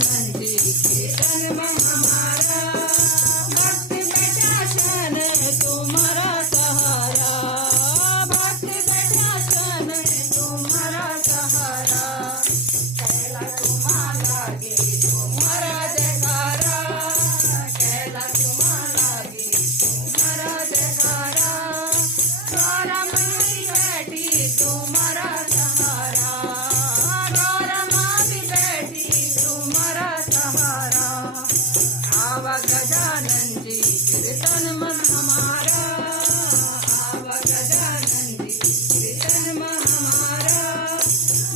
गजानन जी कीर्तन में हमारा, भक्त बैठा सन तुम्हारा सहारा, भक्त बैठा सन तुम्हारा सहारा, कैला तुम्हा लागे तुम्हारा जयकारा, कैला तुम्हा लागे तुम्हारा जयकारा, द्वारा में बैठी तुम्हारा सहारा, द्वारा में बैठी तुम्हारा सहारा, आवा गजानन जी कीर्तन में हमारा, आवा गजानन जी कीर्तन में हमारा,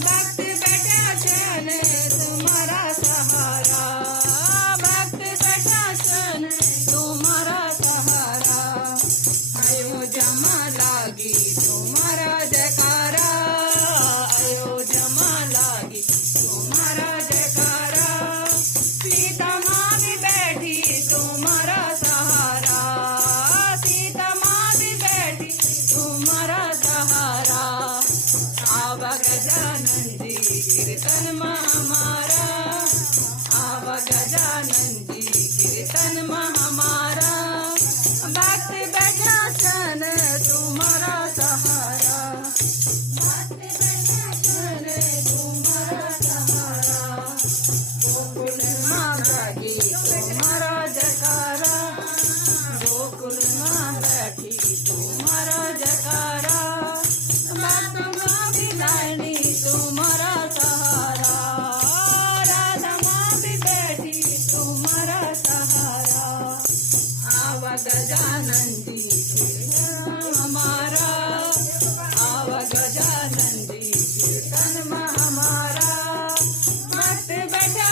भक्त बैठा सन तुम्हारा सहारा, भक्त बैठा सन तुम्हारा सहारा, आयो जमा लागी तुम्हारा जयकारा, आयो जमा लागी तुम्हारा जयकारा, सीता माँ भी बैठी तुम्हारा सहारा, सीता माँ भी बैठी तुम्हारा सहारा, आवा गजानन जी कीर्तन में हमारा, आवा गजानन जी कीर्तन में हमारा, भक्त बैठा सन तुम्हारा सहारा, भक्त बैठा सन तुम्हारा सहारा, गोकुल माँ बैठी तुम्हारा जयकारा, गोकुल माँ बैठी तुम्हारा जयकारा, भक्त माँ भी लानी तुम्हारा सहारा, राधा माँ भी बैठी तुम्हारा सहारा, आवा गजानन जी कीर्तन हमारा, आवा गजानन जी कीर्तन में हमारा, भक्त बैठा